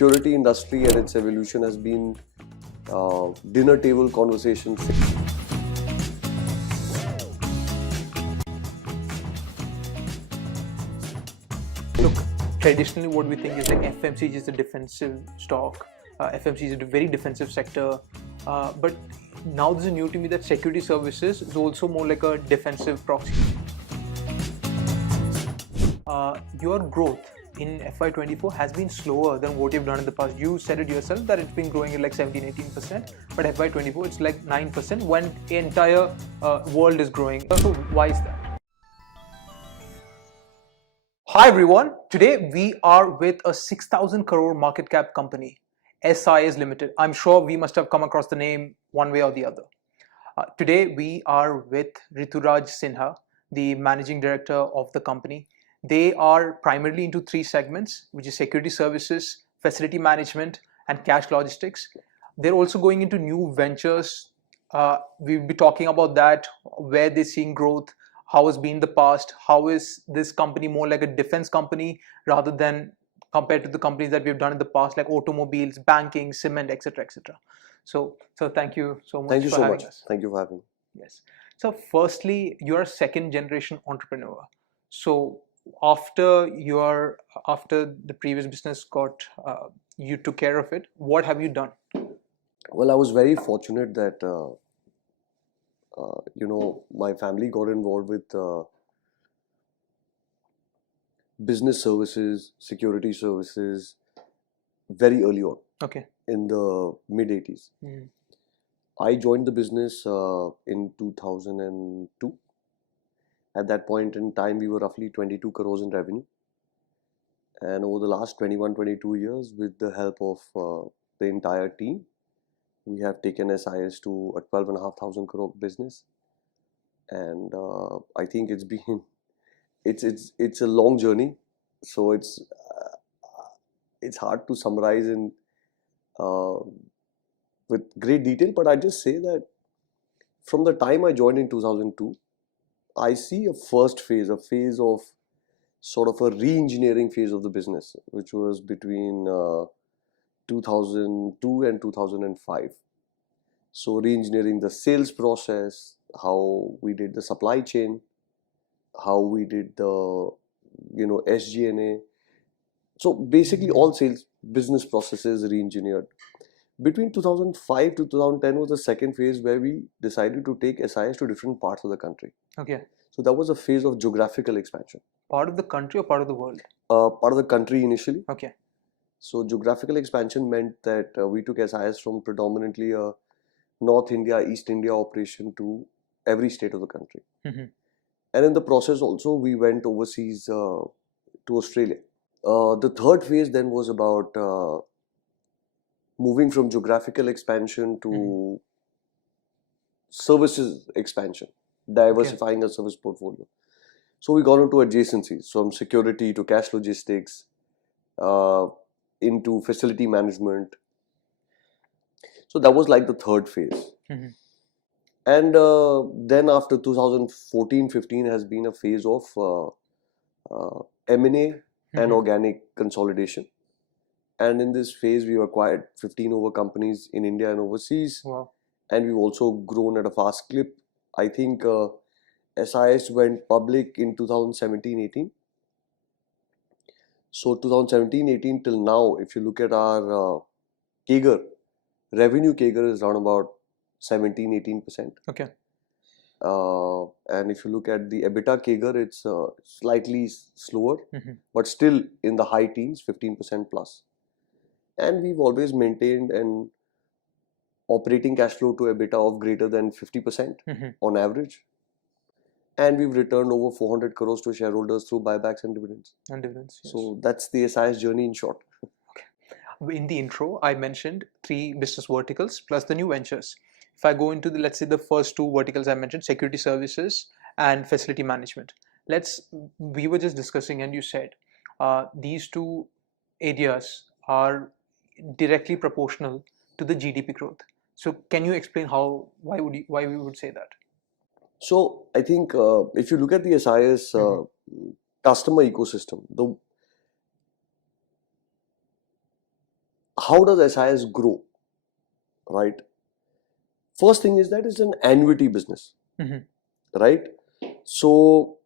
security industry and its evolution has been dinner table conversations. Look, traditionally what we think is like FMCG is a defensive stock, FMCG is a very defensive sector, but now this is new to me that security services is also more like a defensive proxy. Your growth in FY24 has been slower than what you've done in the past. You said it yourself that it's been growing at like 17-18%, but FY24 it's like 9% when the entire world is growing. So why is that? Hi everyone, today we are with a 6,000 crore market cap company, SIS Limited. I'm sure we must have come across the name one way or the other. Today we are with Rituraj Sinha, the managing director of the company. They are primarily into three segments, which is security services, facility management, and cash logistics. They're also going into new ventures. We'll be talking about that, where they're seeing growth, how has been the past, how is this company more like a defense company rather than compared to the companies that we've done in the past, like automobiles, banking, cement, etc., etc. So thank you so much for having us. Thank you for having me. Yes. So firstly, you're a second generation entrepreneur. So after the previous business got you took care of it, what have you done? Well, I was very fortunate that my family got involved with business services, security services very early on. Okay. In the mid 80s. I joined the business in 2002. At that point in time, we were roughly 22 crores in revenue. And over the last 21-22 years, with the help of the entire team, we have taken SIS to a 12,500 crore business. And I think it's been, it's a long journey. So it's hard to summarize in with great detail, but I just say that from the time I joined in 2002, I see a phase of sort of a re-engineering phase of the business, which was between 2002 and 2005. So re-engineering the sales process, how we did the supply chain, how we did the SG&A. So basically all sales business processes re-engineered. Between 2005 to 2010 was the second phase where we decided to take SIS to different parts of the country. Okay. So that was a phase of geographical expansion. Part of the country or part of the world? Part of the country initially. Okay. So geographical expansion meant that we took SIS from predominantly a North India, East India operation to every state of the country. And in the process also we went overseas to Australia. The third phase then was about moving from geographical expansion to services expansion, diversifying our service portfolio. So we got into adjacencies, from security to cash logistics, into facility management. So that was like the third phase. And then after 2014-15 has been a phase of M&A and organic consolidation. And in this phase, we acquired 15 over companies in India and overseas. Wow. And we've also grown at a fast clip. I think SIS went public in 2017-18. So 2017-18 till now, if you look at our CAGR, revenue CAGR is around about 17-18%. Okay. And if you look at the EBITDA CAGR, it's slightly slower, but still in the high teens, 15% plus. And we've always maintained an operating cash flow to EBITDA of greater than 50% on average. And we've returned over 400 crores to shareholders through buybacks and dividends. Yes. So that's the SIS journey in short. Okay. In the intro, I mentioned three business verticals plus the new ventures. If I go into let's say the first two verticals I mentioned, security services and facility management. We were just discussing and you said these two areas are directly proportional to the GDP growth. So can you explain why we would say that? So I think if you look at the SIS customer ecosystem, how does SIS grow, right? First thing is that it's an annuity business, right? So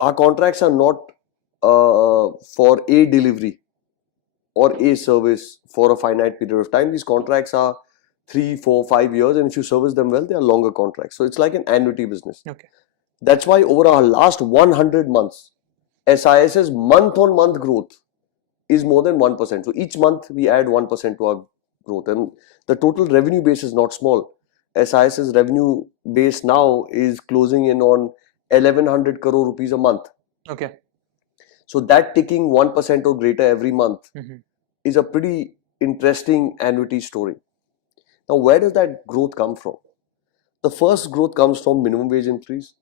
our contracts are not for a delivery or a service for a finite period of time. These contracts are 3, 4, 5 years, and if you service them well, they are longer contracts. So it's like an annuity business. Okay. That's why over our last 100 months, SIS's month-on-month growth is more than 1%. So each month we add 1% to our growth, and the total revenue base is not small. SIS's revenue base now is closing in on 1100 crore rupees a month. Okay. So that ticking 1% or greater every month is a pretty interesting annuity story. Now, where does that growth come from? The first growth comes from minimum wage increase.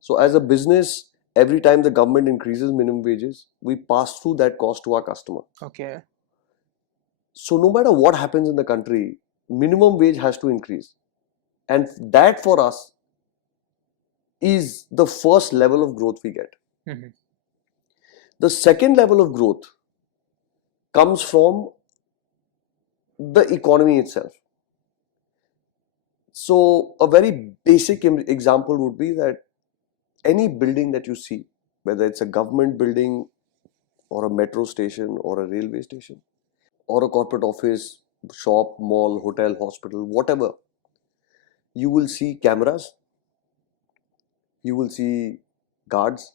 So as a business, every time the government increases minimum wages, we pass through that cost to our customer. Okay. So no matter what happens in the country, minimum wage has to increase. And that for us is the first level of growth we get. The second level of growth comes from the economy itself. So a very basic example would be that any building that you see, whether it's a government building or a metro station or a railway station or a corporate office, shop, mall, hotel, hospital, whatever, you will see cameras, you will see guards,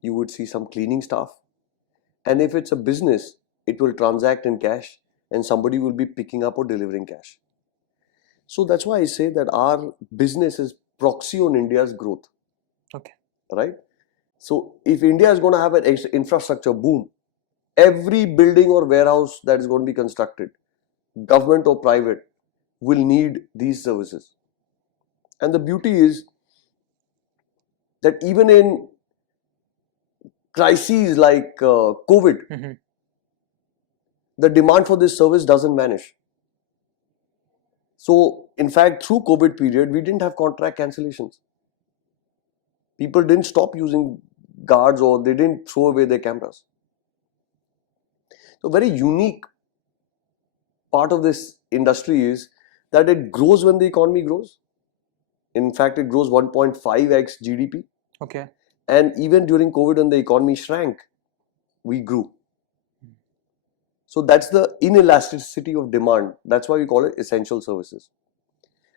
you would see some cleaning staff. And if it's a business, it will transact in cash and somebody will be picking up or delivering cash. So that's why I say that our business is proxy on India's growth. Okay. Right? So if India is going to have an infrastructure boom, every building or warehouse that is going to be constructed, government or private, will need these services. And the beauty is that even in crises like COVID, the demand for this service doesn't vanish. So, in fact, through COVID period, we didn't have contract cancellations. People didn't stop using guards or they didn't throw away their cameras. So, very unique part of this industry is that it grows when the economy grows. In fact, it grows 1.5x GDP. Okay. And even during COVID, when the economy shrank, we grew. So that's the inelasticity of demand. That's why we call it essential services.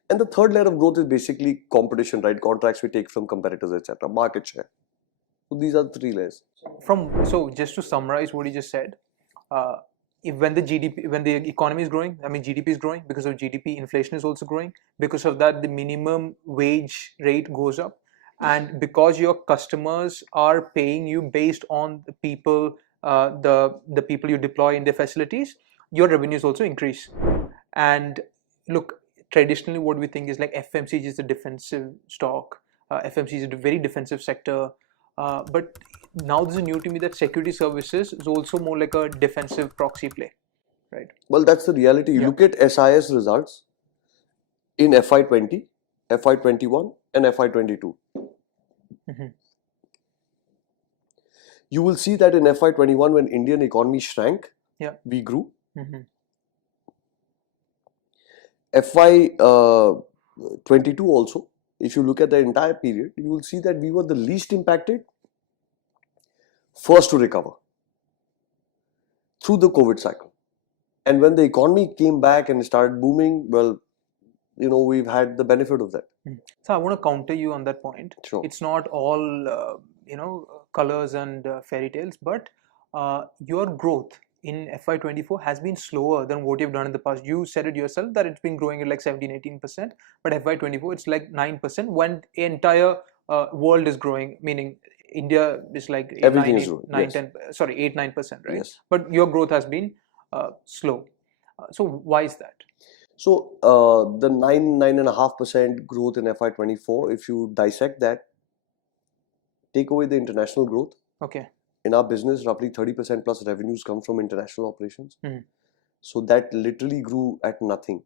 And the third layer of growth is basically competition, right? Contracts we take from competitors, etc. Market share. So these are the three layers. So just to summarize what you just said, when the economy is growing, I mean GDP is growing. Because of GDP, inflation is also growing. Because of that, the minimum wage rate goes up, and because your customers are paying you based on the people, the people you deploy in their facilities, your revenues also increase. And look, traditionally, what we think is like FMCG is a defensive stock. FMCG is a very defensive sector. But now this is new to me that security services is also more like a defensive proxy play, right? Well, that's the reality. You look at SIS results in FY20, FY21 and FY22. You will see that in FY21 when Indian economy shrank, we grew. FY22 also, if you look at the entire period, you will see that we were the least impacted, first to recover through the COVID cycle. And when the economy came back and started booming, well, we've had the benefit of that. So I want to counter you on that point. Sure. It's not all, colors and fairy tales, but your growth in FY24 has been slower than what you've done in the past. You said it yourself that it's been growing at like 17-18%, but FY24 it's like 9% when the entire world is growing, meaning India is like 8, 9, 10, sorry, 8-9%, right? Yes. But your growth has been slow. So why is that? So the 9.5% growth in FY24, if you dissect that, take away the international growth. Okay. In our business, roughly 30% plus revenues come from international operations. So that literally grew at nothing,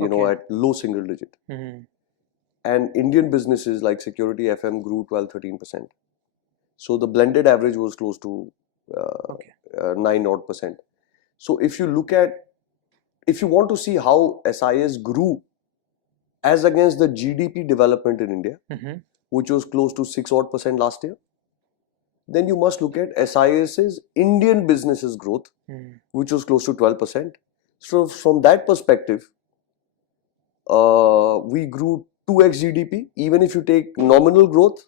at low single digit. And Indian businesses like security FM grew 12-13%. So the blended average was close to 9 odd percent. So if you want to see how SIS grew as against the GDP development in India, which was close to 6% last year, then you must look at SIS's Indian businesses growth, which was close to 12%. So from that perspective, we grew 2x GDP. Even if you take nominal growth,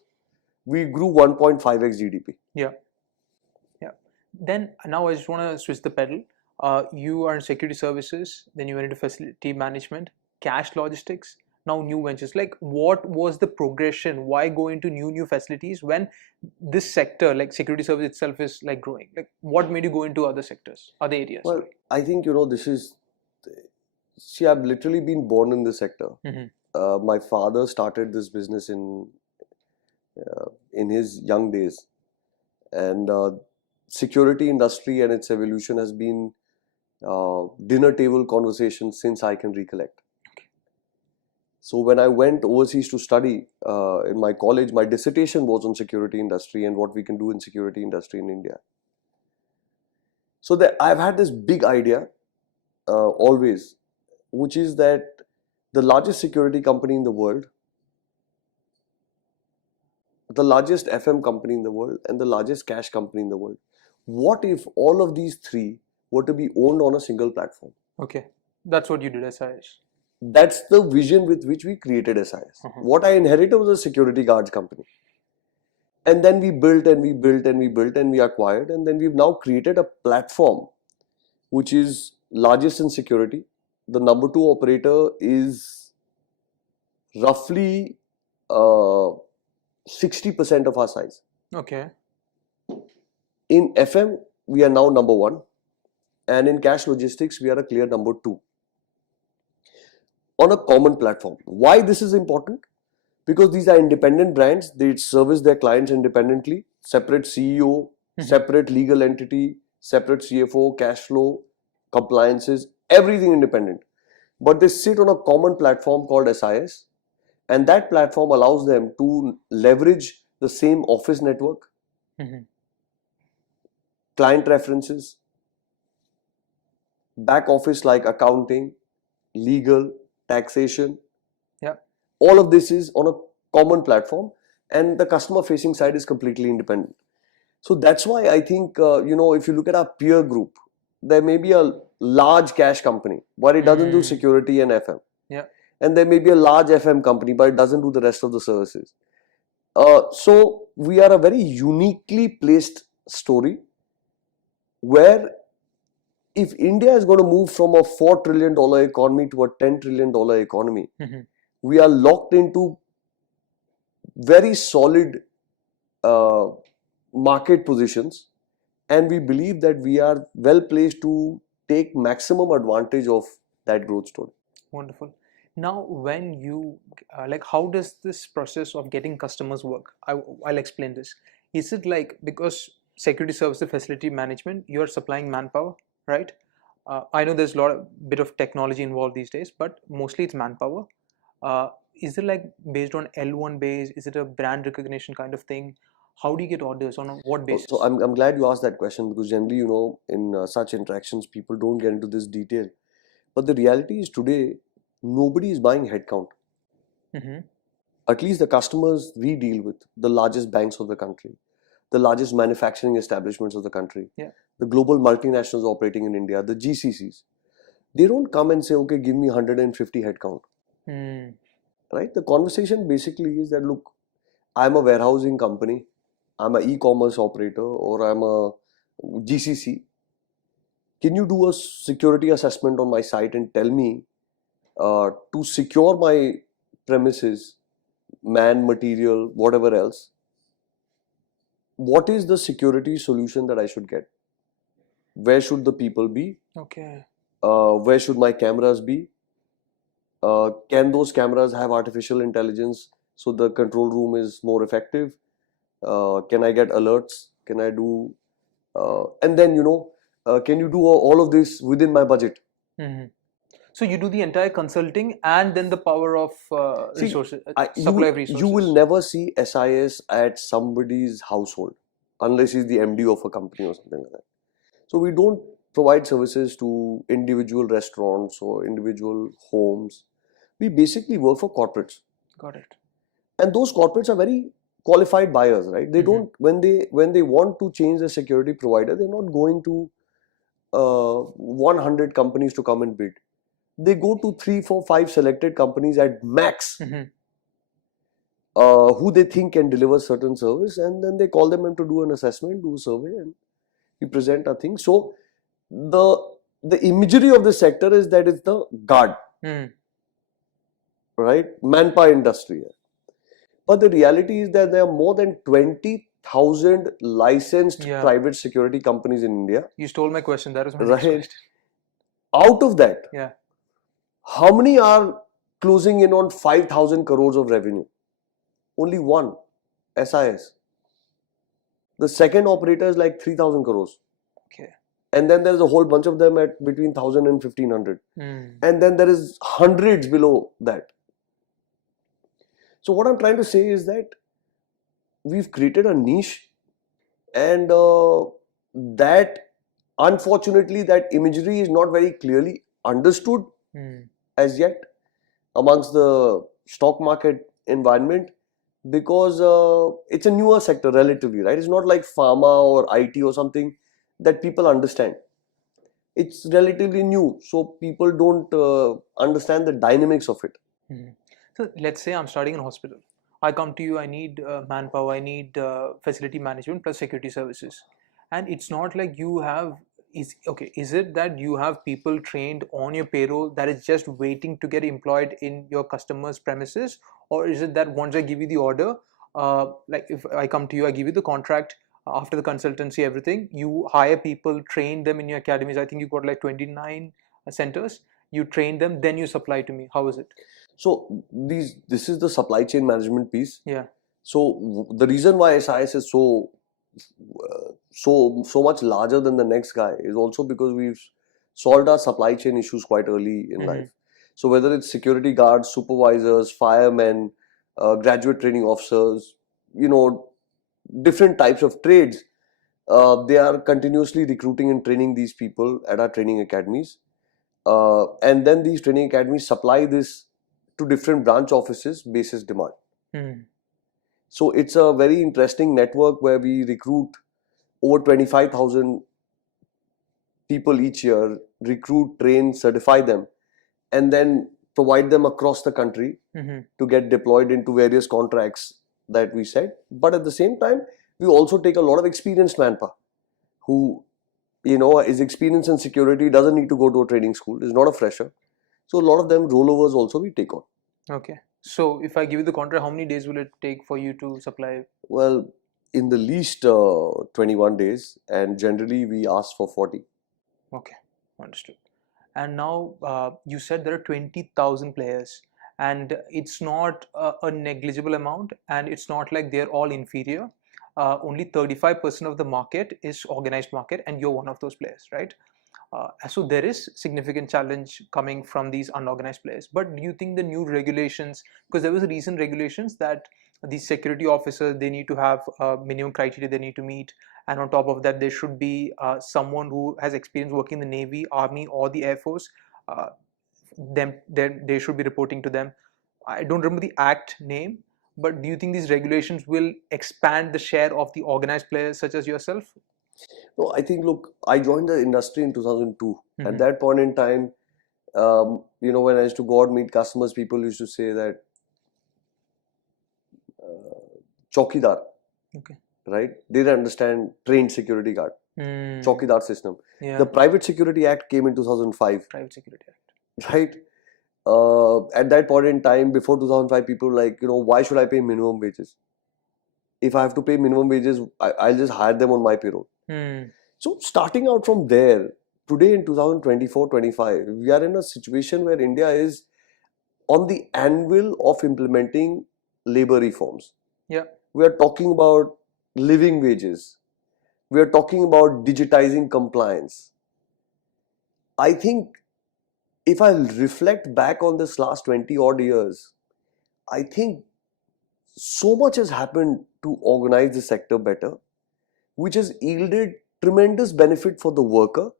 we grew 1.5x GDP. Yeah. Then now I just want to switch the pedal. You are in security services, then you went into facility management, cash logistics, now new ventures. Like, what was the progression? Why go into new facilities when this sector, like security service itself, is like growing? Like, what made you go into other sectors, other areas? Well, I think I've literally been born in this sector. My father started this business in his young days, and security industry and its evolution has been dinner table conversation since I can recollect. So when I went overseas to study in my college, my dissertation was on security industry and what we can do in security industry in India. So I've had this big idea always, which is that the largest security company in the world, the largest FM company in the world, and the largest cash company in the world, what if all of these three were to be owned on a single platform? Okay, that's what you did, SIS. That's the vision with which we created SIS. What I inherited was a security guards company. And then we built and we built and we built and we acquired, and then we've now created a platform which is largest in security. The number 2 operator is roughly 60% of our size. Okay. In FM, we are now number 1, and in cash logistics, we are a clear number 2 on a common platform. Why this is important? Because these are independent brands. They service their clients independently. Separate CEO, separate legal entity, separate CFO, cash flow, compliances, everything independent. But they sit on a common platform called SIS, and that platform allows them to leverage the same office network, client references, back office like accounting, legal, taxation. All of this is on a common platform, and the customer facing side is completely independent. So that's why I think, if you look at our peer group, there may be a large cash company, but it doesn't do security and FM. And there may be a large FM company, but it doesn't do the rest of the services. So we are a very uniquely placed story where if India is going to move from a $4 trillion economy to a $10 trillion economy, we are locked into very solid market positions, and we believe that we are well placed to take maximum advantage of that growth story. Wonderful. Now, when you how does this process of getting customers work? I'll explain this. Is it like, because security services facility management, you're supplying manpower, right? I know there's a bit of technology involved these days, but mostly it's manpower. Is it like based on L1 base? Is it a brand recognition kind of thing? How do you get orders? On what basis? So I'm glad you asked that question, because generally, in such interactions, people don't get into this detail. But the reality is today, nobody is buying headcount. At least the customers we deal with, the largest banks of the country, the largest manufacturing establishments of the country, the global multinationals operating in India, the GCCs, they don't come and say, okay, give me 150 headcount. Right? The conversation basically is that, look, I'm a warehousing company, I'm an e-commerce operator, or I'm a GCC. Can you do a security assessment on my site and tell me to secure my premises, man, material, whatever else, what is the security solution that I should get? Where should the people be? Okay. Where should my cameras be? Can those cameras have artificial intelligence so the control room is more effective? Can I get alerts? Can I do, and then, can you do all of this within my budget? So you do the entire consulting and then the power of resources, supply of resources. You will never see SIS at somebody's household unless he's the MD of a company or something like that. So we don't provide services to individual restaurants or individual homes. We basically work for corporates. Got it. And those corporates are very qualified buyers, right? They don't, when they want to change the security provider, they're not going to 100 companies to come and bid. They go to 3, 4, 5 selected companies at max, who they think can deliver certain service, and then they call them in to do an assessment, do a survey, and we present our thing. So the imagery of this sector is that it's the guard, right? Manpower industry. But the reality is that there are more than 20,000 licensed private security companies in India. You stole my question. That was my next question. Out of that, how many are closing in on 5,000 crores of revenue? Only one, SIS. The second operator is like 3,000 crores. Okay. And then there's a whole bunch of them at between 1,000 and 1,500. And then there is hundreds below that. So what I'm trying to say is that we've created a niche, and that, unfortunately, that imagery is not very clearly understood as yet amongst the stock market environment, because it's a newer sector relatively, right? It's not like pharma or IT or something that people understand. It's relatively new, so people don't understand the dynamics of it. So let's say I'm starting in a hospital. I come to you, I need manpower, I need facility management plus security services. And it's not like you have, is it that you have people trained on your payroll that is just waiting to get employed in your customer's premises? Or is it that once I give you the order, like if I come to you, I give you the contract, after the consultancy, everything, you hire people, train them in your academies. I think you got like 29 centers. You train them, then you supply to me. How is it? So this is the supply chain management piece. Yeah. So the reason why SIS is so much larger than the next guy is also because we've solved our supply chain issues quite early in life. So whether it's security guards, supervisors, firemen, graduate training officers, different types of trades, they are continuously recruiting and training these people at our training academies. And then these training academies supply this to different branch offices basis demand. So it's a very interesting network where we recruit over 25,000 people each year, recruit, train, certify them, and then provide them across the country to get deployed into various contracts that we said. But at the same time, we also take a lot of experienced manpower who is experienced in security, doesn't need to go to a training school, is not a fresher. So a lot of them rollovers also we take on. Okay. So if I give you the contract, how many days will it take for you to supply? Well, in the least 21 days, and generally we ask for 40. Okay, understood. And now you said there are 20,000 players, and it's not a negligible amount, and it's not like they're all inferior. Only 35% of the market is organized market, and you're one of those players, right? So there is significant challenge coming from these unorganized players. But do you think the new regulations, because there was a recent regulations that the security officers, they need to have minimum criteria they need to meet, and on top of that there should be someone who has experience working in the Navy, Army or the Air Force, they should be reporting to them. I don't remember the act name, but do you think these regulations will expand the share of the organized players such as yourself? No, I think, look, I joined the industry in 2002. At that point in time, when I used to go out meet customers, people used to say that Chowkidar, right? They didn't understand trained security guard, Chowkidar system. The Private Security Act came in 2005. Private Security Act. Right? At that point in time, before 2005, people were like, why should I pay minimum wages? If I have to pay minimum wages, I'll just hire them on my payroll. So starting out from there, today in 2024-25, we are in a situation where India is on the anvil of implementing labor reforms. Yeah. We are talking about living wages. We are talking about digitizing compliance. I think if I reflect back on this last 20 odd years, I think so much has happened to organize the sector better, which has yielded tremendous benefit for the worker,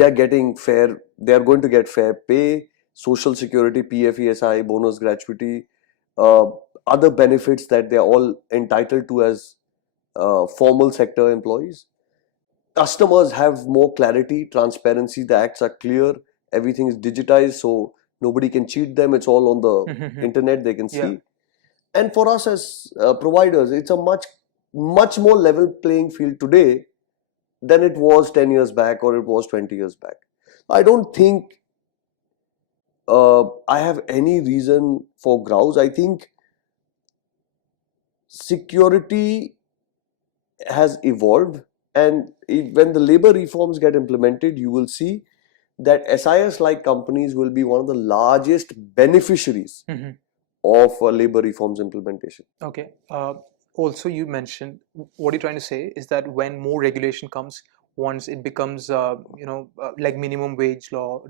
they are getting fair, they are going to get fair pay, social security, PF, ESI, bonus, gratuity, uh, other benefits that they are all entitled to as formal sector employees. Customers have more clarity, transparency, the acts are clear, everything is digitized, so nobody can cheat them, it's all on the internet, they can see. Yeah. And for us as providers, it's a much more level playing field today than it was 10 years back or it was 20 years back. I don't think I have any reason for grouse. I think security has evolved, and when the labor reforms get implemented, you will see that SIS like companies will be one of the largest beneficiaries of labor reforms implementation. Okay. Also, you mentioned, what you're trying to say is that when more regulation comes, once it becomes, like minimum wage law,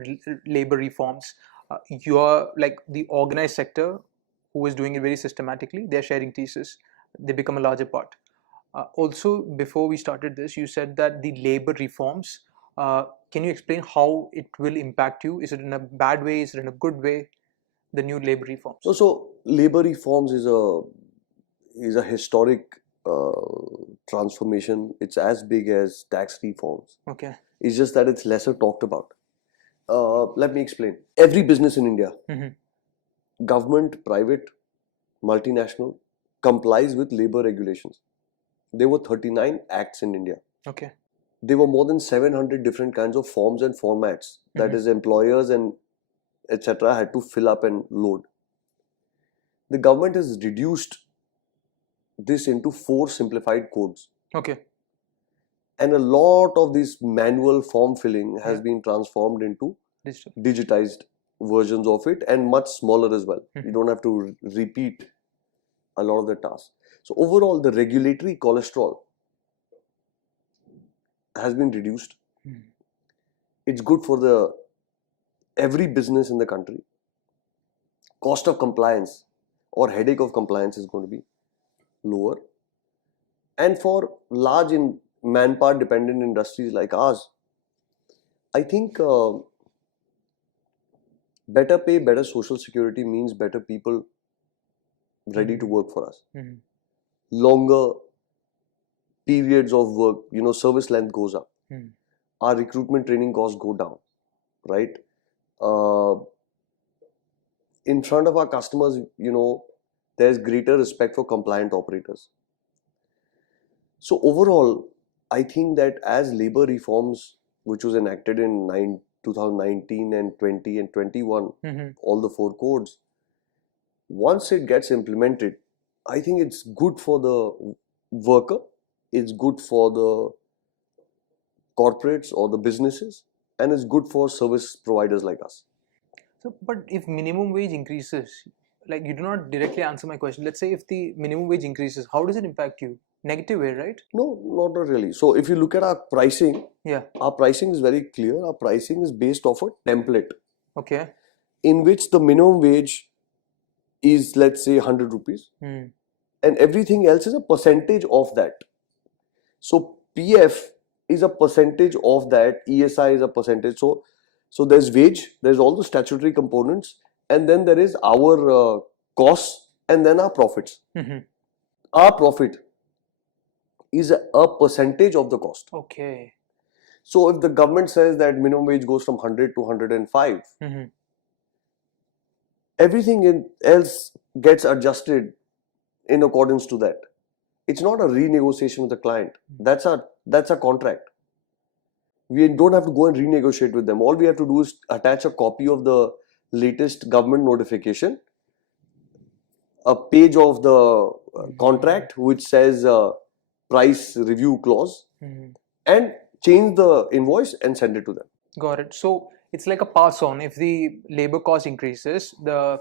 labor reforms, you're like the organized sector who is doing it very systematically, they're sharing thesis, they become a larger part. Also, before we started this, you said that the labor reforms, can you explain how it will impact you? Is it in a bad way? Is it in a good way? The new labor reforms. So labor reforms is a historic transformation. It's as big as tax reforms. Okay. It's just that it's lesser talked about. Let me explain. Every business in India, government, private, multinational, complies with labor regulations. There were 39 acts in India. Okay. There were more than 700 different kinds of forms and formats that is employers and etc. had to fill up and load. The government has reduced this into 4 simplified codes. Okay. And a lot of this manual form filling has been transformed into digitized versions of it, and much smaller as well. You don't have to repeat a lot of the tasks. So overall, the regulatory cholesterol has been reduced. It's good for every business in the country. Cost of compliance or headache of compliance is going to be lower. And for large manpower dependent industries like ours, I think better pay, better social security means better people ready to work for us. Longer periods of work, service length goes up. Our recruitment training costs go down, right? In front of our customers, there's greater respect for compliant operators. So overall, I think that as labor reforms, which was enacted in 2019 and 20 and 21, all the 4 codes, once it gets implemented, I think it's good for the worker, it's good for the corporates or the businesses, and it's good for service providers like us. So, but if minimum wage increases, like you do not directly answer my question. Let's say if the minimum wage increases, how does it impact you? Negative way, right? No, not really. So if you look at our pricing, our pricing is very clear. Our pricing is based off a template. Okay. In which the minimum wage is, let's say, 100 rupees. And everything else is a percentage of that. So PF is a percentage of that, ESI is a percentage. So there's wage, there's all the statutory components, and then there is our costs, and then our profits. Our profit is a percentage of the cost. Okay. So if the government says that minimum wage goes from 100 to 105, everything else gets adjusted in accordance to that. It's not a renegotiation with the client. That's a contract. We don't have to go and renegotiate with them. All we have to do is attach a copy of the latest government notification, a page of the contract which says price review clause, and change the invoice and send it to them. Got it. So it's like a pass on. If the labor cost increases, the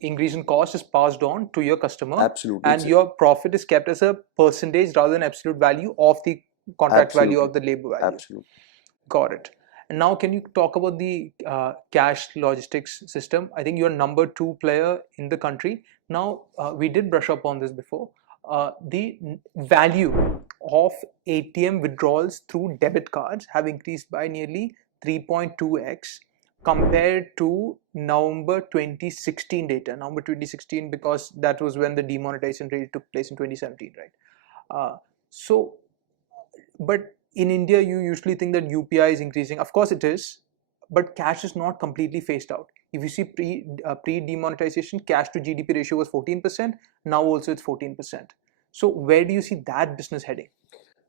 increase in cost is passed on to your customer. Absolutely. And your profit is kept as a percentage rather than absolute value of the contract value of the labor value. Absolutely. Got it. And now can you talk about the cash logistics system? I think you're number 2 player in the country. Now, we did brush up on this before. The value of ATM withdrawals through debit cards have increased by nearly 3.2x compared to November 2016 data. November 2016, because that was when the demonetization really took place in 2017, right? But in India, you usually think that UPI is increasing. Of course it is, but cash is not completely phased out. If you see pre-demonetization, cash to GDP ratio was 14%. Now also it's 14%. So where do you see that business heading?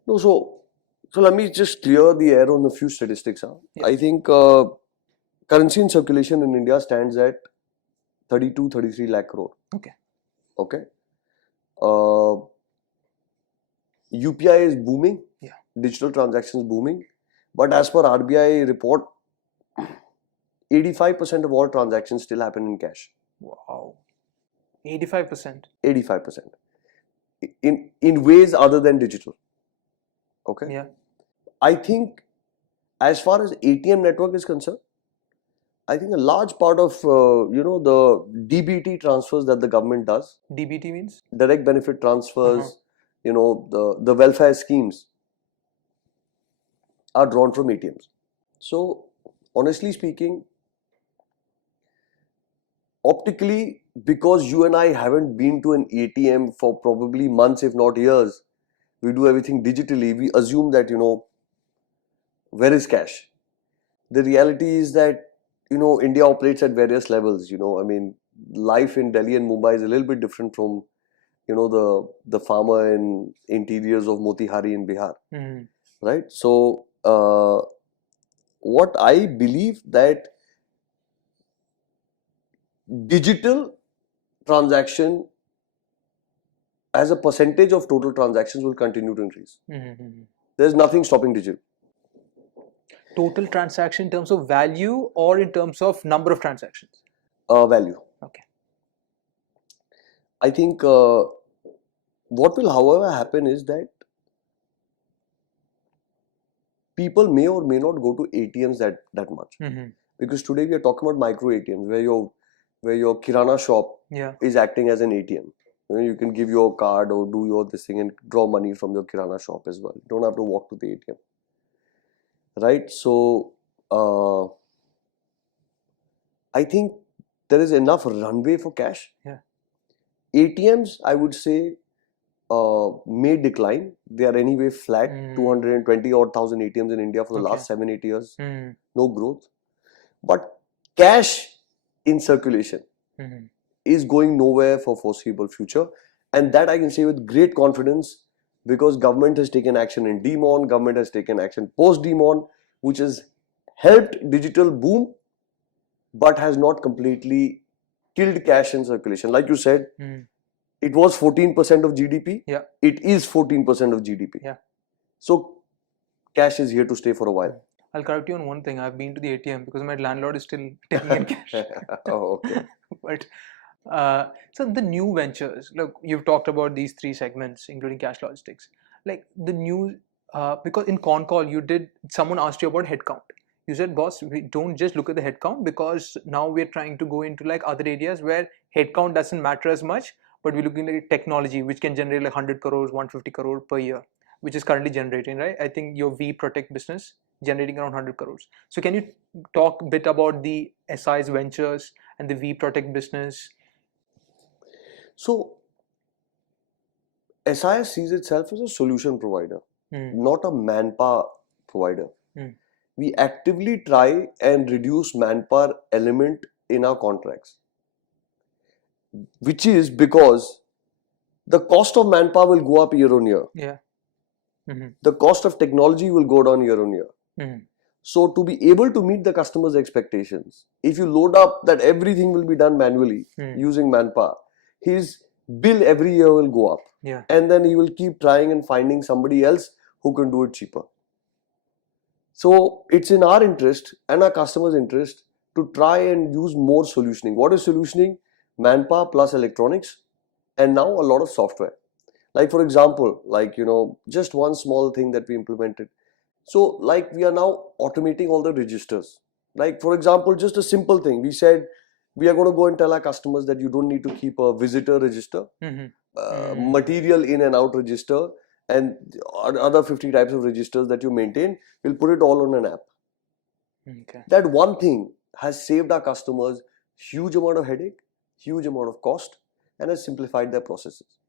No, so let me just clear the air on a few statistics. Yeah. I think currency in circulation in India stands at 33 lakh crore. Okay. Okay. UPI is booming. Yeah. Digital transactions booming. But as per RBI report, 85% of all transactions still happen in cash. Wow. 85%. 85%. In ways other than digital. Okay. Yeah. I think as far as ATM network is concerned, I think a large part of the DBT transfers that the government does, DBT means direct benefit transfers, the welfare schemes are drawn from ATMs. So honestly speaking, optically, because you and I haven't been to an ATM for probably months, if not years, we do everything digitally. We assume that, where is cash? The reality is that, India operates at various levels. I mean, life in Delhi and Mumbai is a little bit different from, the farmer in interiors of Motihari in Bihar, right? So, what I believe that digital transaction as a percentage of total transactions will continue to increase. There's nothing stopping digital. Total transaction in terms of value or in terms of number of transactions? Value. Okay. I think what will, however, happen is that people may or may not go to ATMs that much. Because today we are talking about micro ATMs where your kirana shop is acting as an ATM. You can give your card or do your this thing and draw money from your kirana shop as well. You don't have to walk to the ATM. Right? So, I think there is enough runway for cash. Yeah. ATMs, I would say, may decline. They are anyway flat. 220 odd thousand ATMs in India for the last 7-8 years. No growth. But cash in circulation is going nowhere for foreseeable future. And that I can say with great confidence, because government has taken action in demon, government has taken action post-demon, which has helped digital boom, but has not completely killed cash in circulation. Like you said, it was 14% of GDP. Yeah. It is 14% of GDP. Yeah. So cash is here to stay for a while. I'll correct you on one thing. I've been to the ATM because my landlord is still taking in cash. Oh, okay. But so the new ventures, look, you've talked about these 3 segments, including cash logistics. Like the new, because in con call someone asked you about headcount. You said, boss, we don't just look at the headcount, because now we're trying to go into like other areas where headcount doesn't matter as much, but we're looking at technology, which can generate like 100 crores, 150 crore per year, which is currently generating, right? I think your V Protect business generating around 100 crores. So can you talk a bit about the SIS Ventures and the V Protect business? So SIS sees itself as a solution provider, not a manpower provider. We actively try and reduce manpower element in our contracts, which is because the cost of manpower will go up year on year. Yeah. The cost of technology will go down year on year. So to be able to meet the customer's expectations, if you load up that everything will be done manually using manpower, his bill every year will go up. Yeah. And then he will keep trying and finding somebody else who can do it cheaper. So it's in our interest and our customers' interest to try and use more solutioning. What is solutioning? Manpower plus electronics, and now a lot of software. Like for example, just one small thing that we implemented. So like we are now automating all the registers. Like for example, just a simple thing. We said we are going to go and tell our customers that you don't need to keep a visitor register, material in and out register, and other 50 types of registers that you maintain. We'll put it all on an app. Okay. That one thing has saved our customers huge amount of headache, huge amount of cost, and has simplified their processes.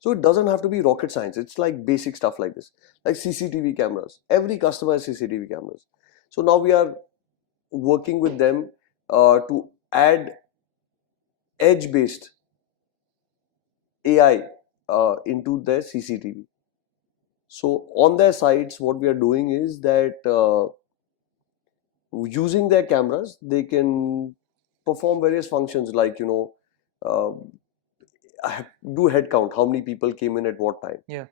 So it doesn't have to be rocket science. It's like basic stuff like this, like CCTV cameras. Every customer has CCTV cameras. So now we are working with them to add edge-based AI into their CCTV. So on their sites, what we are doing is that using their cameras, they can perform various functions like, do head count, how many people came in at what time. Yeah.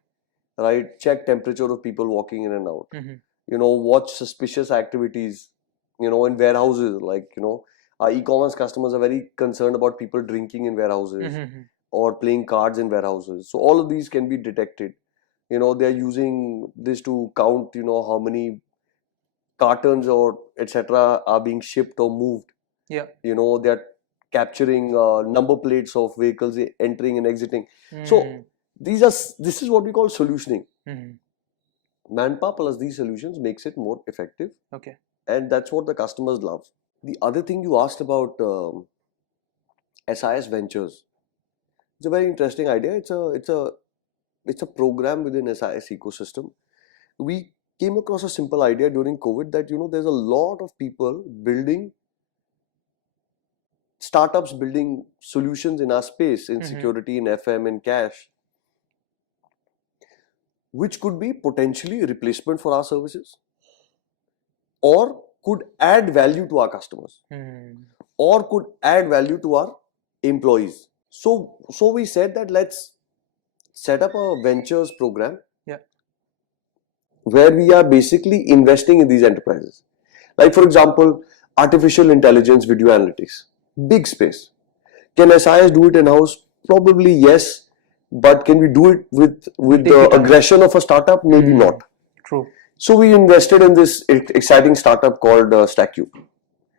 Right? Check temperature of people walking in and out. Mm-hmm. Watch suspicious activities, in warehouses. Like, our e-commerce customers are very concerned about people drinking in warehouses Mm-hmm. or playing cards in warehouses. So all of these can be detected. They're using this to count, how many cartons or etc. are being shipped or moved. Yeah. They're capturing number plates of vehicles entering and exiting. So this is what we call solutioning. Manpower plus these solutions makes it more effective. Okay. And that's what the customers love. The other thing you asked about SIS Ventures. It's a very interesting idea. It's a program within SIS ecosystem. We came across a simple idea during COVID that there's a lot of people building startups, building solutions in our space, in security, in FM, in cash, which could be potentially a replacement for our services, or could add value to our customers, or could add value to our employees. So we said that let's set up a ventures program, where we are basically investing in these enterprises. Like, for example, artificial intelligence, video analytics, big space. Can SIS do it in-house? Probably yes. But can we do it with the aggression of a startup? Maybe not. True. So we invested in this exciting startup called StackCube.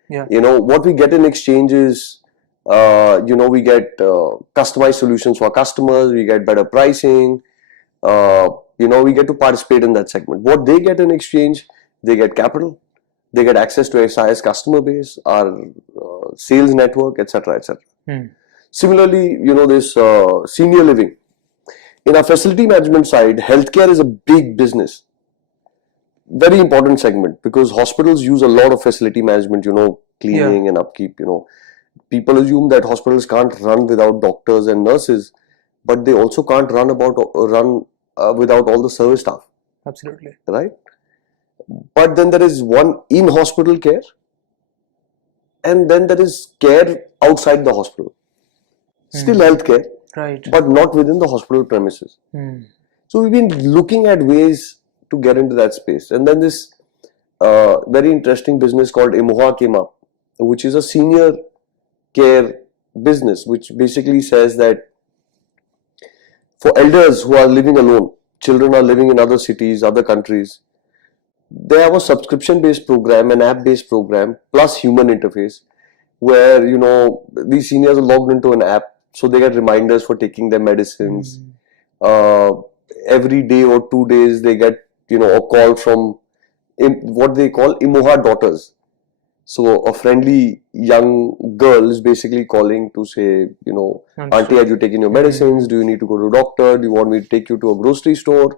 Yeah. What we get in exchange is, we get customized solutions for customers. We get better pricing. We get to participate in that segment. What they get in exchange, they get capital. They get access to SIS customer base, our sales network, etc., etc. Similarly, this senior living. In our facility management side, healthcare is a big business. Very important segment, because hospitals use a lot of facility management, cleaning and upkeep. People assume that hospitals can't run without doctors and nurses, but they also can't run without all the service staff. Absolutely. Right? But then there is one in-hospital care, and then there is care outside the hospital. Still healthcare, right, but not within the hospital premises. So we've been looking at ways to get into that space. And then this very interesting business called Imoha came up, which is a senior care business, which basically says that for elders who are living alone, children are living in other cities, other countries, they have a subscription-based program, an app-based program, plus human interface, where, these seniors are logged into an app, so they get reminders for taking their medicines. Every day or 2 days, they get, a call from what they call Imoha daughters. So a friendly young girl is basically calling to say, Auntie, have you taken your medicines? Do you need to go to a doctor? Do you want me to take you to a grocery store?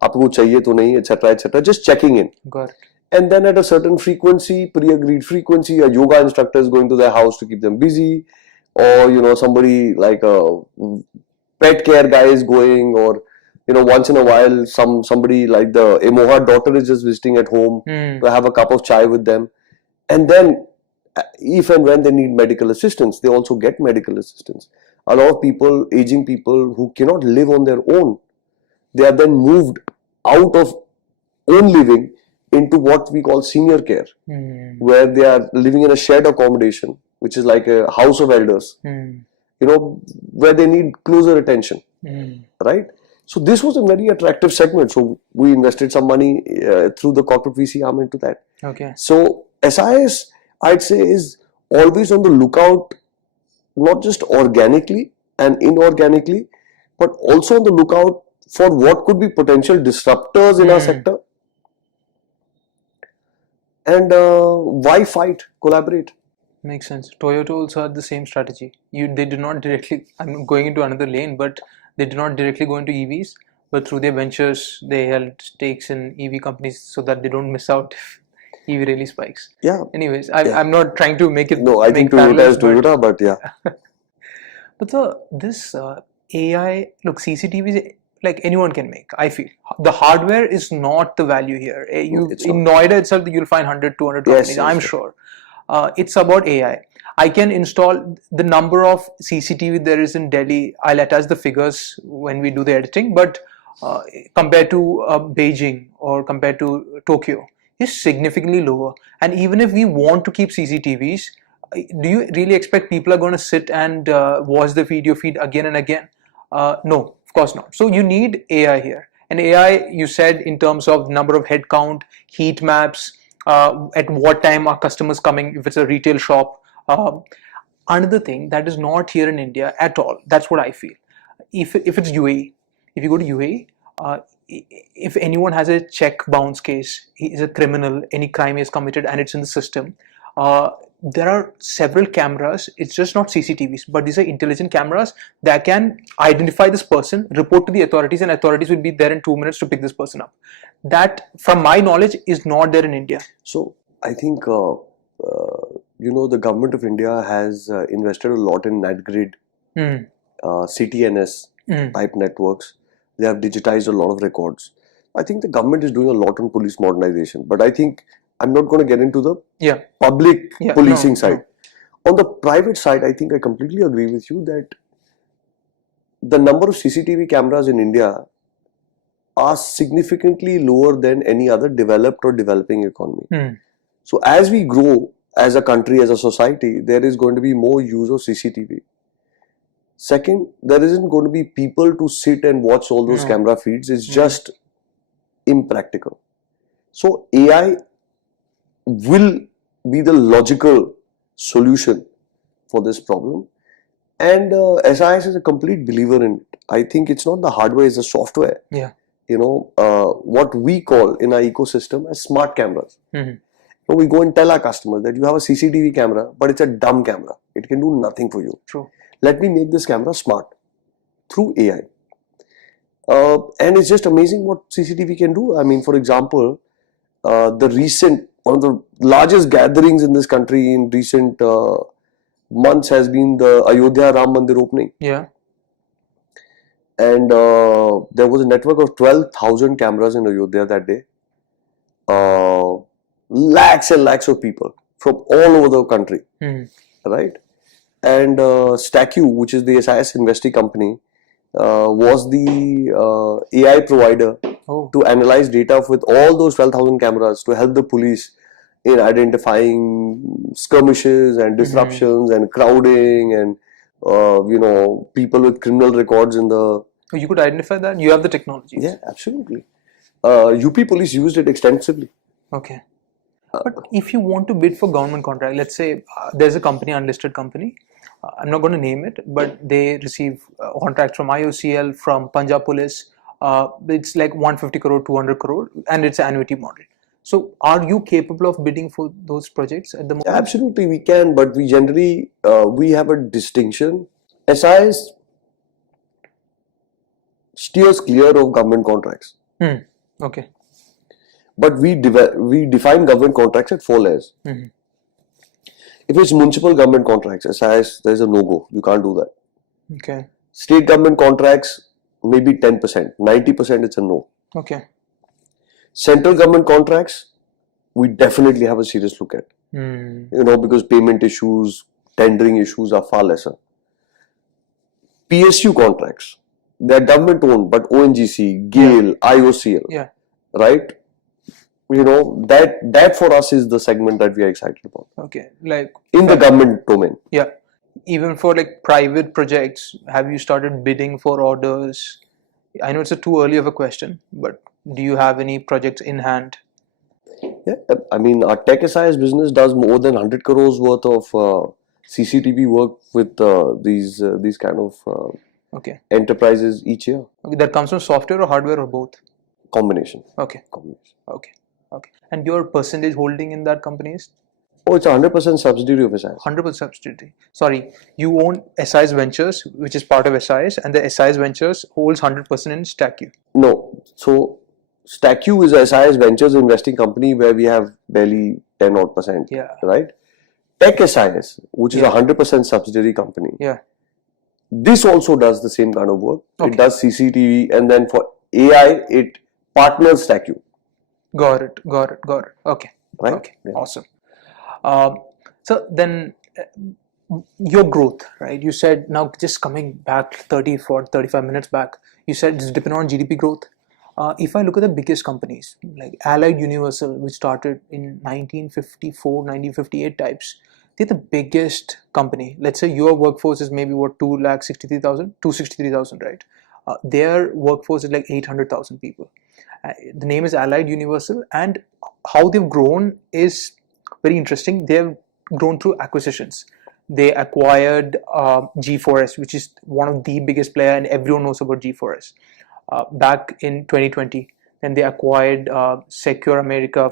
Aapko chahiye to nahi, etc., etc. Just checking in. Got it. And then at a certain frequency, pre-agreed frequency, a yoga instructor is going to their house to keep them busy, or somebody like a pet care guy is going, or once in a while somebody like the Imoha daughter is just visiting at home to have a cup of chai with them. And then if and when they need medical assistance, they also get medical assistance. A lot of people, aging people who cannot live on their own, they are then moved out of own living into what we call senior care, where they are living in a shared accommodation, which is like a house of elders, where they need closer attention, right? So this was a very attractive segment. So we invested some money through the corporate VC arm into that. Okay. So SIS, I'd say, is always on the lookout, not just organically and inorganically, but also on the lookout for what could be potential disruptors in our sector, And why fight? Collaborate. Makes sense. Toyota also had the same strategy. They did not directly. I'm going into another lane, but they did not directly go into EVs. But through their ventures, they held stakes in EV companies so that they don't miss out if EV really spikes. Yeah. Anyways, Yeah. I'm not trying to make it. No, I think Toyota is Toyota, but yeah. But this AI, look, CCTVs, like anyone can make. I feel the hardware is not the value here. It's In not. Noida itself, you'll find 100, 200 Yes, companies. yes, I'm yes. sure. It's about AI. I can install the number of CCTV there is in Delhi. I'll attach the figures when we do the editing. But compared to Beijing or compared to Tokyo, is significantly lower. And even if we want to keep CCTVs, do you really expect people are going to sit and watch the video feed again and again? No, of course not. So you need AI here. And AI, you said, in terms of number of head count, heat maps, at what time are customers coming, if it's a retail shop. Another thing that is not here in India at all, that's what I feel. If it's UAE, if you go to UAE, if anyone has a check bounce case, he is a criminal, any crime he has committed and it's in the system, there are several cameras. It's just not CCTVs, but these are intelligent cameras that can identify this person, report to the authorities, and authorities will be there in 2 minutes to pick this person up. That, from my knowledge, is not there in India. So I think the government of India has invested a lot in NatGrid, CTNS type networks. They have digitized a lot of records. I think the government is doing a lot on police modernization, but I think I'm not going to get into the public policing side. On the private side, I think I completely agree with you that the number of CCTV cameras in India are significantly lower than any other developed or developing economy. So as we grow as a country, as a society, there is going to be more use of CCTV. Second, there isn't going to be people to sit and watch all those camera feeds. It's just impractical. So AI will be the logical solution for this problem. And SIS is a complete believer in it. I think it's not the hardware, it's the software. Yeah. What we call in our ecosystem as smart cameras. So we go and tell our customers that you have a CCTV camera, but it's a dumb camera. It can do nothing for you. True. Let me make this camera smart through AI. And it's just amazing what CCTV can do. I mean, for example, one of the largest gatherings in this country in recent months has been the Ayodhya Ram Mandir opening. Yeah. And there was a network of 12,000 cameras in Ayodhya that day. Lakhs and lakhs of people from all over the country, right? And StackU, which is the SIS Investi company, was the AI provider to analyze data with all those 12,000 cameras to help the police in identifying skirmishes and disruptions and crowding and people with criminal records in the. So you could identify that? You have the technology. Yeah, absolutely. UP police used it extensively. Okay. But if you want to bid for government contract, let's say there's a company, unlisted company, I'm not going to name it, but they receive contracts from IOCL, from Punjab Police. It's like 150 crore, 200 crore, and it's an annuity model. So are you capable of bidding for those projects at the moment? Absolutely, we can, but we generally, we have a distinction. SIS steers clear of government contracts. Okay. But we define government contracts at 4 layers. If it's municipal government contracts, SIS, there's a no-go. You can't do that. Okay. State government contracts, maybe 10%. 90% it's a no. Okay. Central government contracts, we definitely have a serious look at. Because payment issues, tendering issues are far lesser. PSU contracts, they're government owned, but ONGC, GAIL, IOCL, right? That for us is the segment that we are excited about. Okay, like in the government domain. Yeah, even for like private projects, have you started bidding for orders? I know it's too early of a question, but do you have any projects in hand? Yeah, I mean, our Tech SIS business does more than 100 crores worth of CCTV work with these kind of enterprises each year. Okay, that comes from software or hardware or both? Combination. Okay. Combination. Okay. Okay. And your percentage holding in that company is? Oh, it's a 100% subsidiary of SIS. 100% subsidiary. Sorry, you own SIS Ventures, which is part of SIS, and the SIS Ventures holds 100% in StackU. No. So StackU is a SIS Ventures investing company where we have barely 10 odd percent. Yeah. Right? Tech SIS, which is a 100% subsidiary company. Yeah. This also does the same kind of work. Okay. It does CCTV, and then for AI, it partners StackU. Got it. Okay. Right? Okay. Yeah. Awesome. So then your growth, right? You said, now just coming back 35 minutes back, you said it's dependent on GDP growth. If I look at the biggest companies like Allied Universal, which started in 1954, 1958 types, they're the biggest company. Let's say your workforce is maybe what, 263,000, right? Their workforce is like 800,000 people. The name is Allied Universal, and how they've grown is very interesting. They've grown through acquisitions. They acquired G4S, which is one of the biggest player, and everyone knows about G4S. Back in 2020, and they acquired Secure America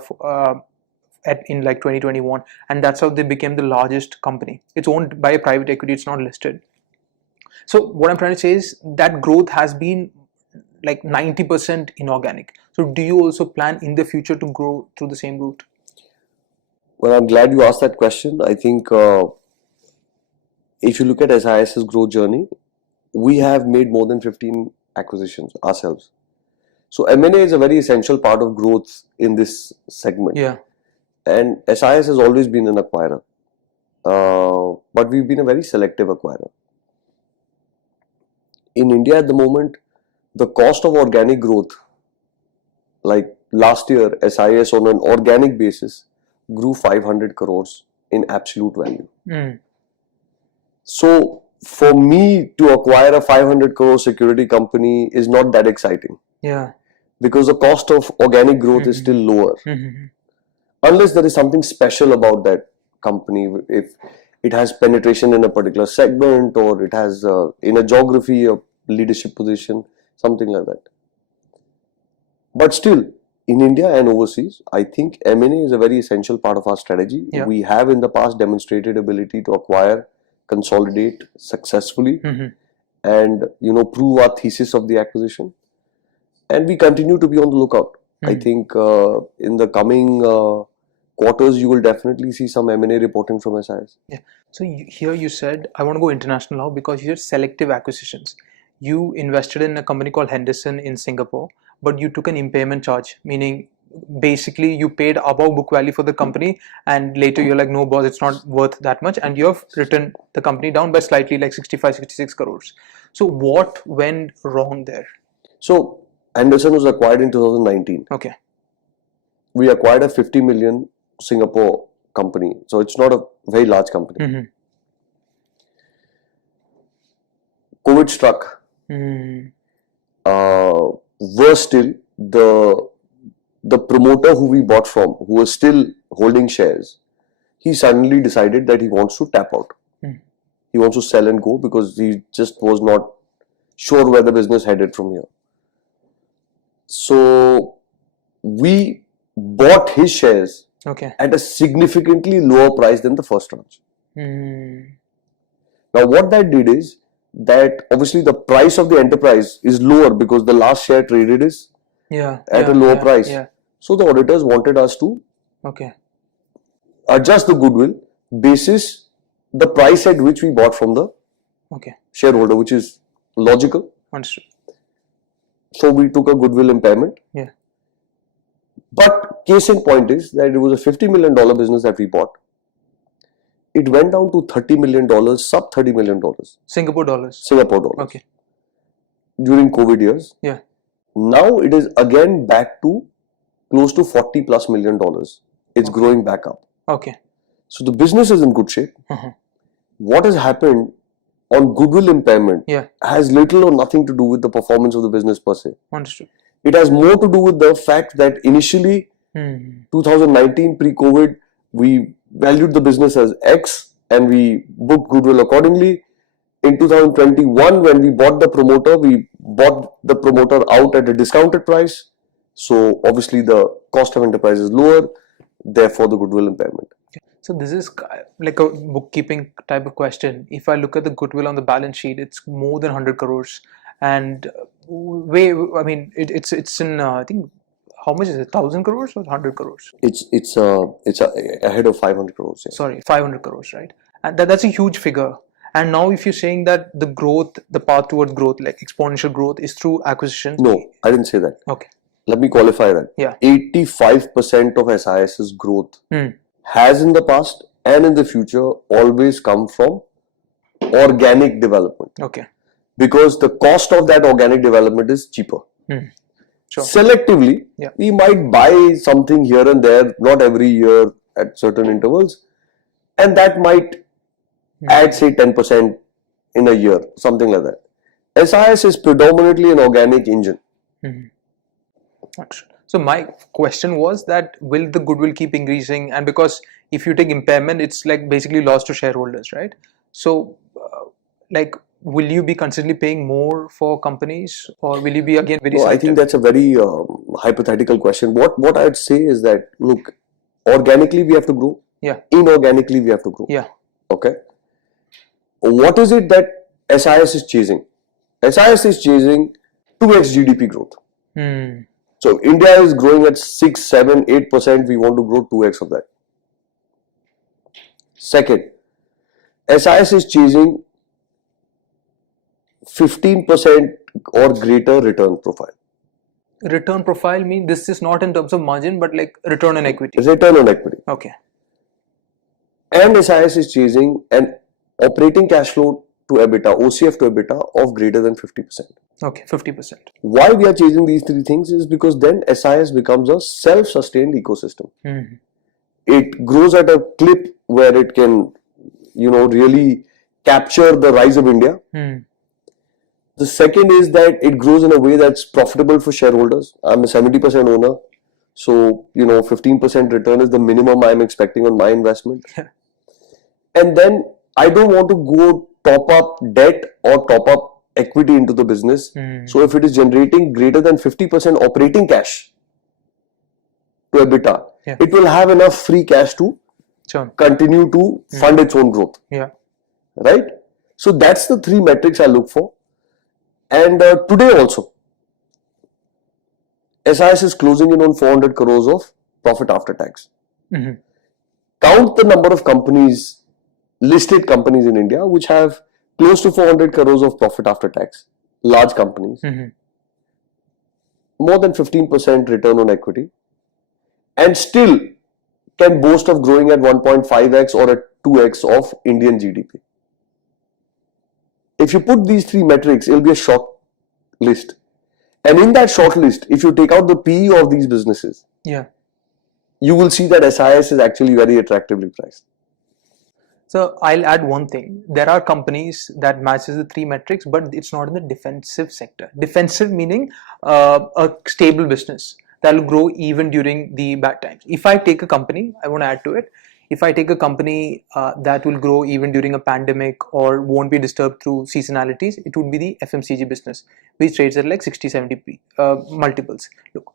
in like 2021, and that's how they became the largest company. It's owned by a private equity, it's not listed. So what I'm trying to say is that growth has been like 90% inorganic. So do you also plan in the future to grow through the same route? Well, I'm glad you asked that question. I think if you look at SIS's growth journey, we have made more than 15 acquisitions ourselves. So M&A is a very essential part of growth in this segment. Yeah. And SIS has always been an acquirer. But we've been a very selective acquirer. In India at the moment, the cost of organic growth, like last year, SIS on an organic basis grew 500 crores in absolute value. So for me to acquire a 500 crore security company is not that exciting. Yeah. Because the cost of organic growth is still lower. Unless there is something special about that company, if it has penetration in a particular segment, or it has in a geography a leadership position, something like that. But still, in India and overseas, I think M&A is a very essential part of our strategy. Yeah. We have in the past demonstrated ability to acquire, consolidate successfully, and prove our thesis of the acquisition. And we continue to be on the lookout. I think in the coming quarters, you will definitely see some M&A reporting from SIS. Yeah. So here you said, I want to go international now, because you had selective acquisitions. You invested in a company called Henderson in Singapore, but you took an impairment charge, meaning basically you paid above book value for the company, and later you're like, no boss, it's not worth that much, and you have written the company down by slightly, like 66 crores. So what went wrong there? So Henderson was acquired in 2019. Okay. We acquired a 50 million Singapore company. So it's not a very large company. COVID struck. Worse still, the promoter who we bought from, who was still holding shares, he suddenly decided that he wants to tap out. He wants to sell and go, because he just was not sure where the business headed from here. So we bought his shares at a significantly lower price than the first tranche. Now what that did is that obviously the price of the enterprise is lower because the last share traded is at a lower price. So the auditors wanted us to adjust the goodwill basis the price at which we bought from the shareholder, which is logical. Understood. So we took a goodwill impairment. But case in point is that it was a $50 million business that we bought. It went down to $30 million, sub $30 million. Singapore dollars. Okay. During COVID years. Now it is again back to close to $40+ million. It's growing back up. So the business is in good shape. What has happened on goodwill impairment has little or nothing to do with the performance of the business per se. Understood. It has more to do with the fact that initially, 2019 pre-COVID, we valued the business as X and we booked goodwill accordingly. In 2021, when we bought the promoter out at a discounted price. So obviously the cost of enterprise is lower, therefore the goodwill impairment. So this is like a bookkeeping type of question. If I look at the goodwill on the balance sheet, it's more than 100 crores. And it's in, I think, how much is it? 1,000 crores or 100 crores? It's ahead of 500 crores. Yeah. Sorry, 500 crores, right? And that's a huge figure. And now if you're saying that the growth, the path towards growth, like exponential growth, is through acquisition. No, I didn't say that. Okay. Let me qualify that. Yeah. 85% of SIS's growth has in the past and in the future always come from organic development. Okay. Because the cost of that organic development is cheaper. Sure. Selectively, we might buy something here and there, not every year at certain intervals, and that might add, say, 10% in a year, something like that. SIS is predominantly an organic engine. So my question was that will the goodwill keep increasing? And because if you take impairment, it's like basically loss to shareholders, right? So will you be constantly paying more for companies, or will you be again very selective? I think that's a very hypothetical question. What I'd say is that, look, organically we have to grow. Yeah. Inorganically we have to grow. Yeah. Okay. What is it that SIS is chasing? SIS is chasing 2x GDP growth. So India is growing at 6, 7, 8%. We want to grow 2x of that. Second, SIS is chasing 15% or greater return profile. Return profile means this is not in terms of margin, but like return on equity. Return on equity. Okay. And SIS is chasing an operating cash flow to EBITDA, OCF to EBITDA of greater than 50%. Okay, 50%. Why we are chasing these three things is because then SIS becomes a self-sustained ecosystem. It grows at a clip where it can, really capture the rise of India. The second is that it grows in a way that's profitable for shareholders. I'm a 70% owner. So, 15% return is the minimum I'm expecting on my investment. And then I don't want to go top up debt or top up equity into the business. So if it is generating greater than 50% operating cash to EBITDA, it will have enough free cash to continue to fund its own growth. Yeah. Right? So that's the three metrics I look for. And today also, SIS is closing in on 400 crores of profit after tax. Count the number of companies, listed companies in India, which have close to 400 crores of profit after tax. Large companies. More than 15% return on equity. And still can boast of growing at 1.5x or at 2x of Indian GDP. If you put these three metrics, it will be a short list. And in that short list, if you take out the PE of these businesses, you will see that SIS is actually very attractively priced. So I'll add one thing. There are companies that matches the three metrics, but it's not in the defensive sector. Defensive meaning a stable business that will grow even during the bad times. If I take a company, I want to add to it. If I take a company that will grow even during a pandemic or won't be disturbed through seasonalities, it would be the FMCG business, which trades at like 60, 70 multiples. Look,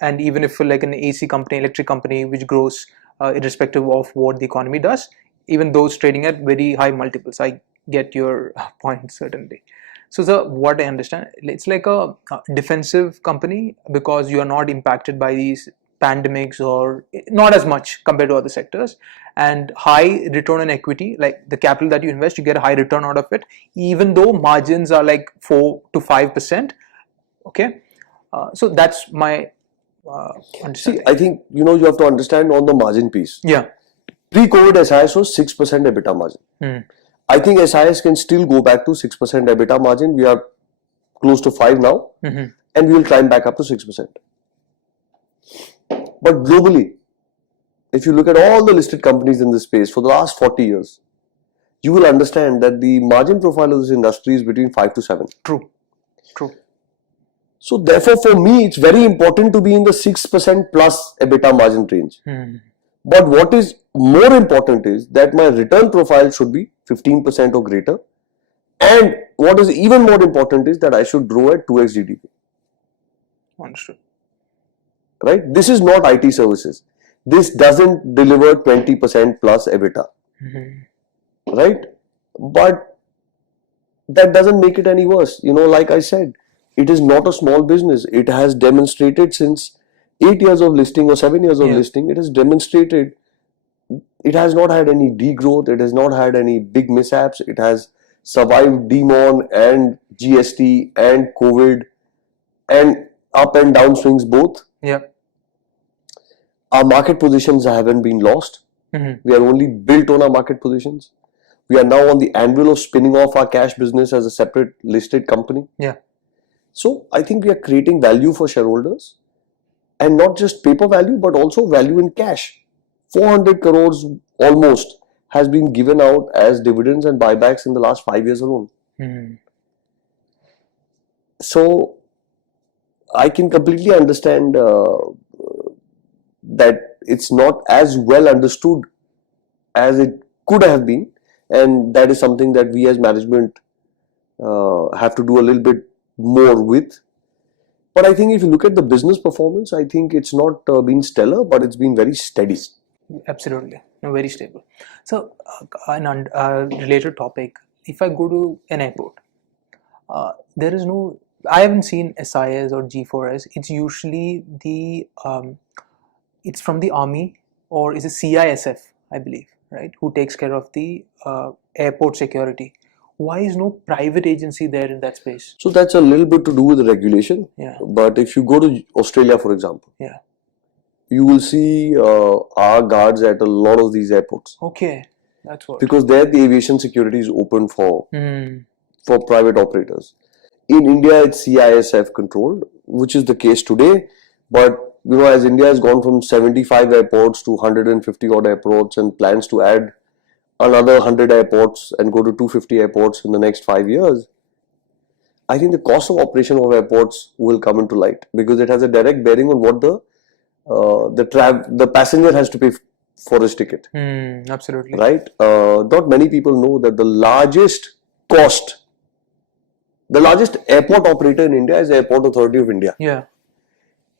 and even if like an AC company, electric company, which grows irrespective of what the economy does, even those trading at very high multiples. I get your point certainly. So what I understand, it's like a defensive company because you are not impacted by these pandemics or not as much compared to other sectors, and high return on equity, like the capital that you invest, you get a high return out of it, even though margins are like 4 to 5%. Okay, so that's my understanding. See, I think you have to understand on the margin piece. Yeah. Pre-COVID SIS was 6% EBITDA margin. I think SIS can still go back to 6% EBITDA margin. We are close to 5 now, and we will climb back up to 6%. But globally, if you look at all the listed companies in this space for the last 40 years, you will understand that the margin profile of this industry is between 5 to 7. True. So therefore, for me, it's very important to be in the 6% plus EBITDA margin range. But what is more important is that my return profile should be 15% or greater. And what is even more important is that I should grow at 2x GDP. Understood. right? This is not IT services. This doesn't deliver 20% plus EBITDA, right? But that doesn't make it any worse. Like I said, it is not a small business. It has demonstrated since 8 years of listing or 7 years of listing, it has demonstrated it has not had any degrowth, it has not had any big mishaps, it has survived demon and GST and COVID and up and down swings both. Yeah. Our market positions haven't been lost. We are only built on our market positions. We are now on the anvil of spinning off our cash business as a separate listed company. Yeah. So I think we are creating value for shareholders, and not just paper value, but also value in cash. 400 crores almost has been given out as dividends and buybacks in the last 5 years alone. So I can completely understand that it's not as well understood as it could have been, and that is something that we as management have to do a little bit more with. But I think if you look at the business performance, I think it's not been stellar, but it's been very steady. Absolutely, no, very stable. So, an related topic. If I go to an airport, there is no. I haven't seen SIS or G4S. It's usually the. It's from the army, or is it CISF, I believe, right? Who takes care of the airport security. Why is no private agency there in that space? So that's a little bit to do with the regulation. Yeah. But if you go to Australia, for example, yeah, you will see our guards at a lot of these airports. Okay, that's what. Because there the aviation security is open for private operators. In India, it's CISF controlled, which is the case today. But as India has gone from 75 airports to 150 odd airports and plans to add another 100 airports and go to 250 airports in the next 5 years, I think the cost of operation of airports will come into light, because it has a direct bearing on what the passenger has to pay for his ticket. Absolutely. Right? Not many people know that the largest airport operator in India is the Airport Authority of India. Yeah.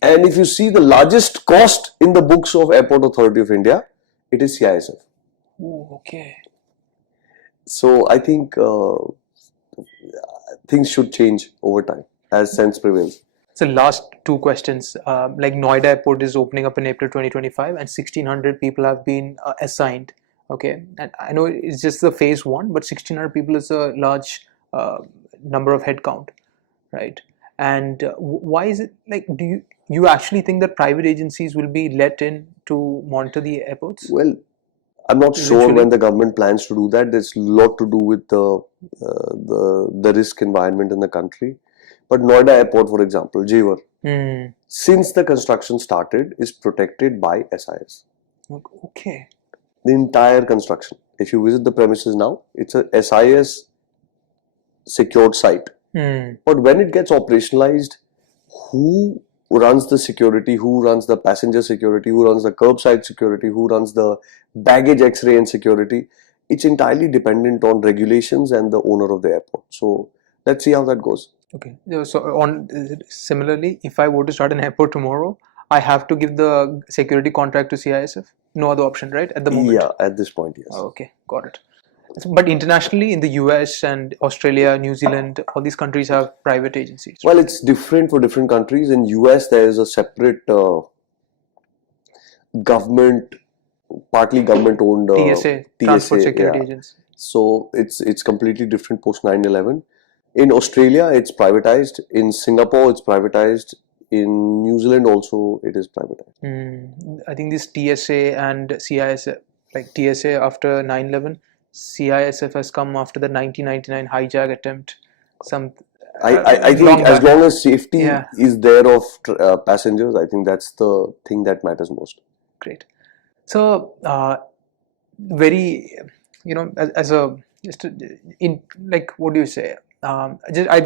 And if you see the largest cost in the books of Airport Authority of India, it is CISF. Ooh, okay. So I think things should change over time as sense prevails. So last two questions. Like Noida Airport is opening up in April 2025, and 1,600 people have been assigned. Okay, and I know it's just the phase one, but 1,600 people is a large number of headcount, right? And why is it like? Do you actually think that private agencies will be let in to monitor the airports? Well, I'm not sure when the government plans to do that. There's a lot to do with the risk environment in the country. But Noida Airport, for example, Jewar, since the construction started, is protected by SIS. Okay. The entire construction. If you visit the premises now, it's a SIS secured site. But when it gets operationalized, who runs the security, who runs the passenger security, who runs the curbside security, who runs the baggage x-ray and security, it's entirely dependent on regulations and the owner of the airport. So let's see how that goes. Okay. So similarly, if I were to start an airport tomorrow, I have to give the security contract to CISF? No other option, right? At the moment? Yeah, at this point, yes. Okay, got it. But internationally, in the US and Australia, New Zealand, all these countries have private agencies. Well, it's different for different countries. In US, there is a separate partly government-owned TSA, Transport Security Agency. So it's completely different post 9/11. In Australia, it's privatized. In Singapore, it's privatized. In New Zealand also, it is privatized. I think this TSA and CISF, like TSA after 9/11, CISF has come after the 1999 hijack attempt. I think as long as safety is there of passengers, I think that's the thing that matters most. Great. So, very, as a what do you say? I'm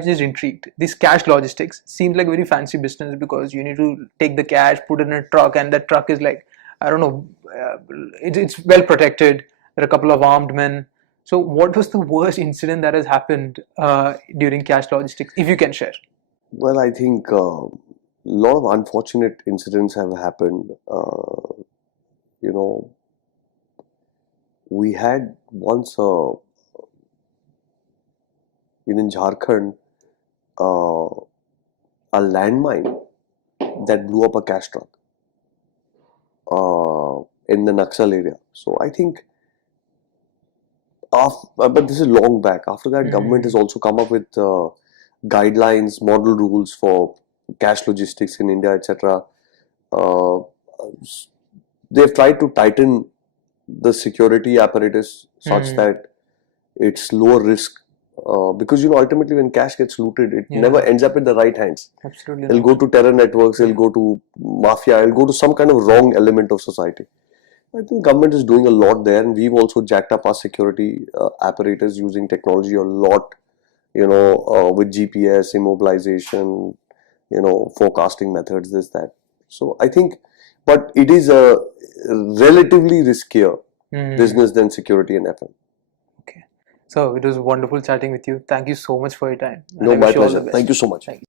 just intrigued. This cash logistics seems like a very fancy business, because you need to take the cash, put it in a truck, and that truck is like, I don't know, it's well protected. There are a couple of armed men. So what was the worst incident that has happened during cash logistics, if you can share? Well, I think lot of unfortunate incidents have happened. You know, we had once in Jharkhand a landmine that blew up a cash truck in the Naxal area. So I think, but this is long back. After that, government has also come up with guidelines, model rules for cash logistics in India, etc. They've tried to tighten the security apparatus such that it's lower risk. Because ultimately when cash gets looted, it never ends up in the right hands. Absolutely. It'll go to terror networks, it'll go to mafia, it'll go to some kind of wrong element of society. I think government is doing a lot there, and we've also jacked up our security apparatus using technology a lot, with GPS, immobilization, forecasting methods, this, that. So I think, but it is a relatively riskier business than security and FM. Okay. So it was wonderful chatting with you. Thank you so much for your time. No, my pleasure. Thank you so much. Thank you.